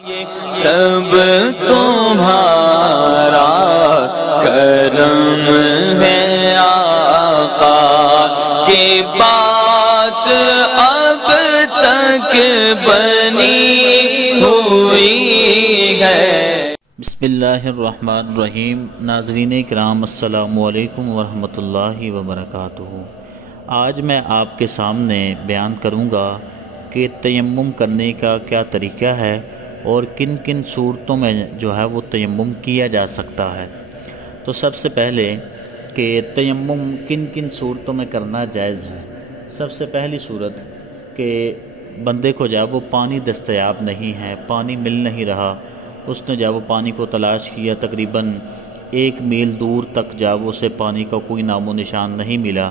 سب تمہارا کرم ہے آقا کی بات اب تک بنی ہوئی ہے۔ بسم اللہ الرحمن الرحیم۔ ناظرین کرام السلام علیکم ورحمۃ اللہ وبرکاتہ۔ آج میں آپ کے سامنے بیان کروں گا کہ تیمم کرنے کا کیا طریقہ ہے اور کن کن صورتوں میں جو ہے وہ تیمم کیا جا سکتا ہے۔ تو سب سے پہلے کہ تیمم کن کن صورتوں میں کرنا جائز ہے۔ سب سے پہلی صورت کہ بندے کو جب وہ پانی دستیاب نہیں ہے، پانی مل نہیں رہا، اس نے جب وہ پانی کو تلاش کیا، تقریباً 1 میل دور تک جب اسے پانی کا کوئی نام و نشان نہیں ملا،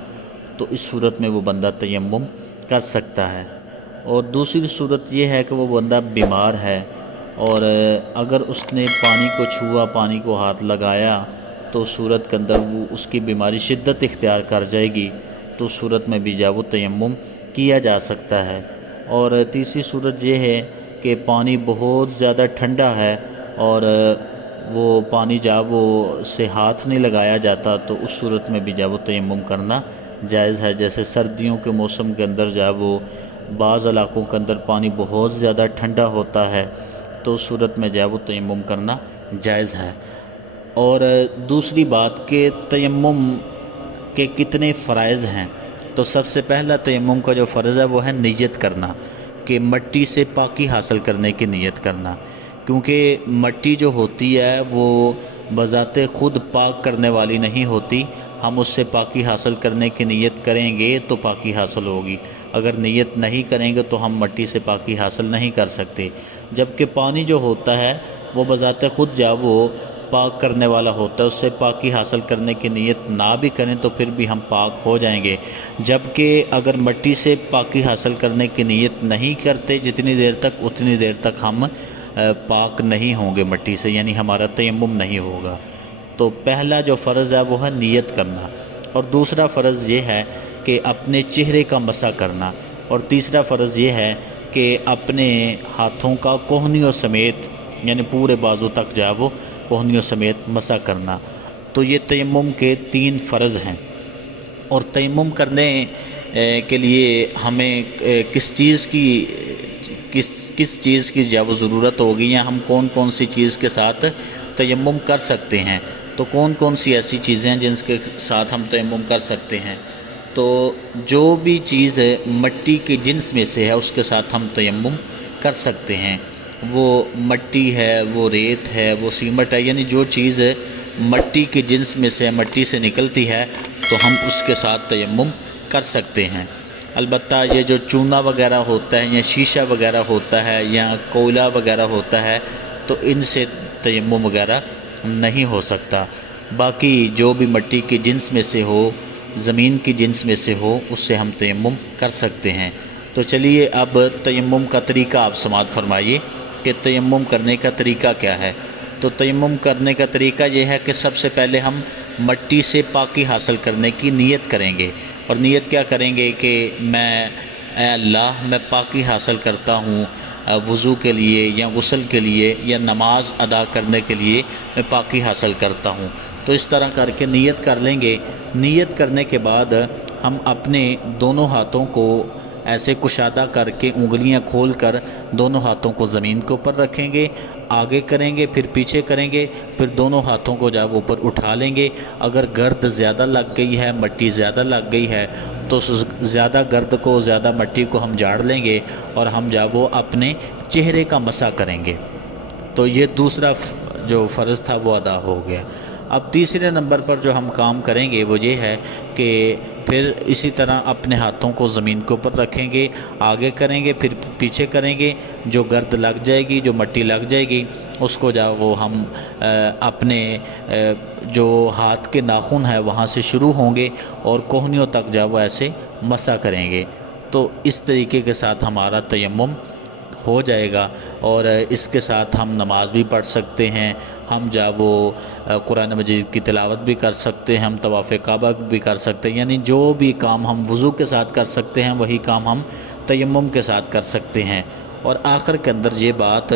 تو اس صورت میں وہ بندہ تیمم کر سکتا ہے۔ اور دوسری صورت یہ ہے کہ وہ بندہ بیمار ہے اور اگر اس نے پانی کو چھوا، پانی کو ہاتھ لگایا، تو صورت کے اندر وہ اس کی بیماری شدت اختیار کر جائے گی، تو صورت میں بھی جب وہ تیمم کیا جا سکتا ہے۔ اور تیسری صورت یہ ہے کہ پانی بہت زیادہ ٹھنڈا ہے اور وہ پانی جب وہ سے ہاتھ نہیں لگایا جاتا، تو اس صورت میں بھی جب وہ تیمم کرنا جائز ہے۔ جیسے سردیوں کے موسم کے اندر جب وہ بعض علاقوں کے اندر پانی بہت زیادہ ٹھنڈا ہوتا ہے، تو اس صورت میں جب وہ تیمم کرنا جائز ہے۔ اور دوسری بات کہ تیمم کے کتنے فرائض ہیں۔ تو سب سے پہلا تیمم کا جو فرض ہے وہ ہے نیت کرنا، کہ مٹی سے پاکی حاصل کرنے کی نیت کرنا، کیونکہ مٹی جو ہوتی ہے وہ بذات خود پاک کرنے والی نہیں ہوتی۔ ہم اس سے پاکی حاصل کرنے کی نیت کریں گے تو پاکی حاصل ہوگی، اگر نیت نہیں کریں گے تو ہم مٹی سے پاکی حاصل نہیں کر سکتے۔ جبکہ پانی جو ہوتا ہے وہ بذات خود جب وہ پاک کرنے والا ہوتا ہے، اس سے پاکی حاصل کرنے کی نیت نہ بھی کریں تو پھر بھی ہم پاک ہو جائیں گے۔ جبکہ اگر مٹی سے پاکی حاصل کرنے کی نیت نہیں کرتے جتنی دیر تک، اتنی دیر تک ہم پاک نہیں ہوں گے مٹی سے، یعنی ہمارا تیمم نہیں ہوگا۔ تو پہلا جو فرض ہے وہ ہے نیت کرنا، اور دوسرا فرض یہ ہے کہ اپنے چہرے کا مسح کرنا، اور تیسرا فرض یہ ہے کہ اپنے ہاتھوں کا کوہنیوں سمیت، یعنی پورے بازو تک جو ہے وہ کوہنیوں سمیت مسح کرنا۔ تو یہ تیمم کے 3 فرض ہیں۔ اور تیمم کرنے کے لیے ہمیں کس چیز کی جو وہ ضرورت ہوگی، یا ہم کون کون سی چیز کے ساتھ تیمم کر سکتے ہیں۔ تو کون کون سی ایسی چیزیں ہیں جن کے ساتھ ہم تیمم کر سکتے ہیں۔ تو جو بھی چیز مٹی کے جنس میں سے ہے اس کے ساتھ ہم تیمم کر سکتے ہیں۔ وہ مٹی ہے، وہ ریت ہے، وہ سیمٹ ہے، یعنی جو چیز مٹی کے جنس میں سے مٹی سے نکلتی ہے تو ہم اس کے ساتھ تیمم کر سکتے ہیں۔ البتہ یہ جو چونا وغیرہ ہوتا ہے یا شیشہ وغیرہ ہوتا ہے یا کوئلہ وغیرہ ہوتا ہے تو ان سے تیمم وغیرہ نہیں ہو سکتا۔ باقی جو بھی مٹی کے جنس میں سے ہو، زمین کی جنس میں سے ہو، اس سے ہم تیمم کر سکتے ہیں۔ تو چلیے اب تیمم کا طریقہ آپ سماعت فرمائیے کہ تیمم کرنے کا طریقہ کیا ہے۔ تو تیمم کرنے کا طریقہ یہ ہے کہ سب سے پہلے ہم مٹی سے پاکی حاصل کرنے کی نیت کریں گے، اور نیت کیا کریں گے کہ اے اللہ، میں پاکی حاصل کرتا ہوں وضو کے لیے یا غسل کے لیے یا نماز ادا کرنے کے لیے میں پاکی حاصل کرتا ہوں۔ تو اس طرح کر کے نیت کر لیں گے۔ نیت کرنے کے بعد ہم اپنے دونوں ہاتھوں کو ایسے کشادہ کر کے، انگلیاں کھول کر دونوں ہاتھوں کو زمین کے اوپر رکھیں گے، آگے کریں گے، پھر پیچھے کریں گے، پھر دونوں ہاتھوں کو جب اوپر اٹھا لیں گے۔ اگر گرد زیادہ لگ گئی ہے، مٹی زیادہ لگ گئی ہے تو زیادہ گرد کو، زیادہ مٹی کو ہم جھاڑ لیں گے، اور ہم جب وہ اپنے چہرے کا مسح کریں گے۔ تو یہ دوسرا جو فرض تھا وہ ادا ہو گیا۔ اب تیسرے نمبر پر جو ہم کام کریں گے وہ یہ ہے کہ پھر اسی طرح اپنے ہاتھوں کو زمین کے اوپر رکھیں گے، آگے کریں گے، پھر پیچھے کریں گے۔ جو گرد لگ جائے گی، جو مٹی لگ جائے گی، اس کو جب وہ ہم اپنے جو ہاتھ کے ناخن ہے وہاں سے شروع ہوں گے اور کوہنیوں تک جب وہ ایسے مسح کریں گے۔ تو اس طریقے کے ساتھ ہمارا تیمم ہو جائے گا، اور اس کے ساتھ ہم نماز بھی پڑھ سکتے ہیں، ہم جب وہ قرآن مجید کی تلاوت بھی کر سکتے ہیں، ہم طواف کعبہ بھی کر سکتے ہیں، یعنی جو بھی کام ہم وضو کے ساتھ کر سکتے ہیں وہی کام ہم تیمم کے ساتھ کر سکتے ہیں۔ اور آخر کے اندر یہ بات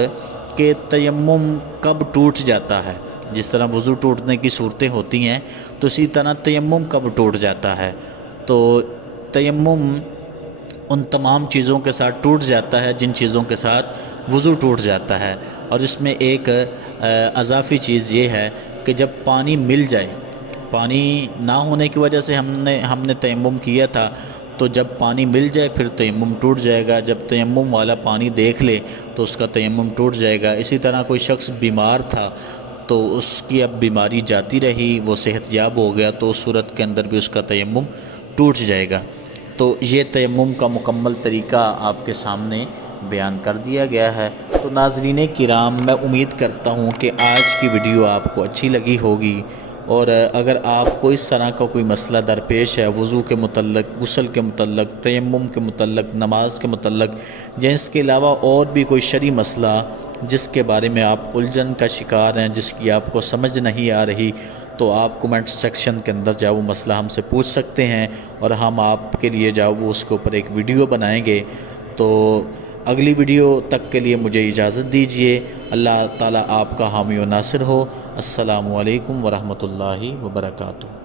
کہ تیمم کب ٹوٹ جاتا ہے. جس طرح وضو ٹوٹنے کی صورتیں ہوتی ہیں تو اسی طرح تیمم کب ٹوٹ جاتا ہے. تو تیمم ان تمام چیزوں کے ساتھ ٹوٹ جاتا ہے جن چیزوں کے ساتھ وضو ٹوٹ جاتا ہے. اور اس میں ایک اضافی چیز یہ ہے کہ جب پانی مل جائے، پانی نہ ہونے کی وجہ سے ہم نے تیمم کیا تھا، تو جب پانی مل جائے پھر تیمم ٹوٹ جائے گا. جب تیمم والا پانی دیکھ لے تو اس کا تیمم ٹوٹ جائے گا. اسی طرح کوئی شخص بیمار تھا تو اس کی اب بیماری جاتی رہی، وہ صحت یاب ہو گیا، تو اس صورت کے اندر بھی اس کا تیمم ٹوٹ جائے گا. تو یہ تیمم کا مکمل طریقہ آپ کے سامنے بیان کر دیا گیا ہے. تو ناظرین کرام، میں امید کرتا ہوں کہ آج کی ویڈیو آپ کو اچھی لگی ہوگی، اور اگر آپ کو اس طرح کا کوئی مسئلہ درپیش ہے وضو کے متعلق، غسل کے متعلق، تیمم کے متعلق، نماز کے متعلق، یا اس کے علاوہ اور بھی کوئی شرعی مسئلہ جس کے بارے میں آپ الجھن کا شکار ہیں، جس کی آپ کو سمجھ نہیں آ رہی، تو آپ کومنٹ سیکشن کے اندر جاؤ وہ مسئلہ ہم سے پوچھ سکتے ہیں، اور ہم آپ کے لیے جاؤ وہ اس کے اوپر ایک ویڈیو بنائیں گے. تو اگلی ویڈیو تک کے لیے مجھے اجازت دیجیے. اللہ تعالیٰ آپ کا حامی و ناصر ہو. السلام علیکم ورحمۃ اللہ وبرکاتہ.